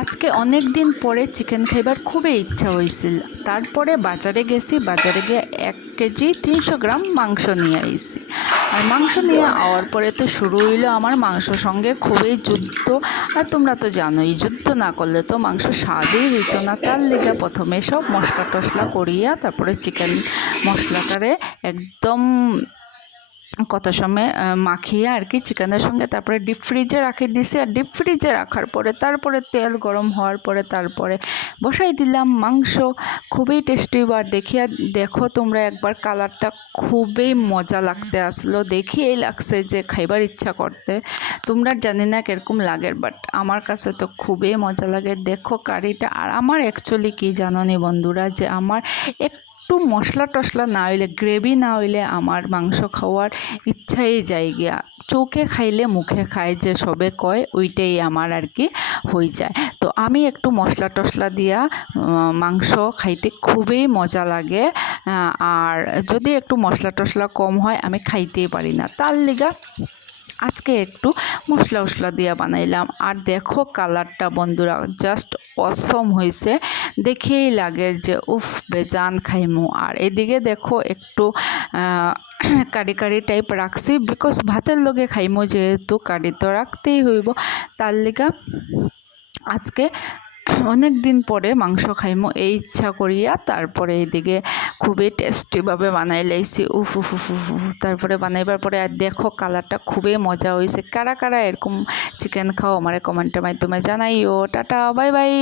আজকে অনেক দিন পরে চিকেন খাইবার খুবই ইচ্ছা হয়েছিল। তারপরে বাজারে গেছি, বাজারে গিয়ে 1 কেজি 300 গ্রাম মাংস নিয়ে আইছি। আর মাংস নিয়ে আওয়ার পরে তো শুরু হইলো আমার মাংসর সঙ্গে খুবই যুদ্ধ। আর তোমরা তো জানোই, যুদ্ধ না করলে তো মাংস স্বাদই হইতো না। তার লিগা প্রথমে সব মশলা টশলা করিয়া তারপরে চিকেন মশলাটারে একদম কত সময় মাখিয়ে আর কি চিকেনের সঙ্গে তারপরে ডিপ ফ্রিজে রাখি দিছি। আর ডিপ ফ্রিজে রাখার পরে তারপরে তেল গরম হওয়ার পরে তারপরে বসাই দিলাম মাংস। খুবই টেস্টি। বার দেখিয়া দেখো তোমরা একবার, কালারটা খুবই মজা লাগতে আসলো। দেখিয়েই লাগছে যে খাইবার ইচ্ছা করতে। তোমরা জানি না কীরকম লাগে, বাট আমার কাছে তো খুবই মজা লাগে। দেখো কারিটা। আর আমার অ্যাকচুয়ালি কী জানো নি বন্ধুরা, যে আমার একটু মশলা টশলা না হইলে, গ্রেভি না হইলে আমার মাংস খাওয়ার ইচ্ছাই যায় গিয়া। চোখে খাইলে মুখে খায় যে সবে কয়, ওইটাই আমার আর কি হয়ে যায়। তো আমি একটু মশলা টশলা দিয়া মাংস খাইতে খুবই মজা লাগে। আর যদি একটু মশলা টশলা কম হয় আমি খাইতেই পারি না। তার লিগা আজকে একটু মশলা উশলা দিয়া বানাইলাম। আর দেখো কালারটা বন্ধুরা জাস্ট অসম হয়েছে। দেখেই লাগে যে উফ বেজান খাইমু। আর এদিকে দেখো একটু কারি কারি টাইপ রাখছি, বিকজ ভাতের লগে খাইমু, যেহেতু কারি তো রাখতেই হইব। তার লিগা আজকে অনেক দিন পরে মাংস খাইমো এই ইচ্ছা করিয়া তারপরে এইদিকে খুবই টেস্টিভাবে বানাই লাইছি। উফ উফ উফ উফ উফ। তারপরে বানাইবার পরে আর দেখো কালারটা খুবই মজা হয়েছে। কারা কারা এরকম চিকেন খাও আমারে কমেন্টের মাধ্যমে জানাইও। Tata, bye bye.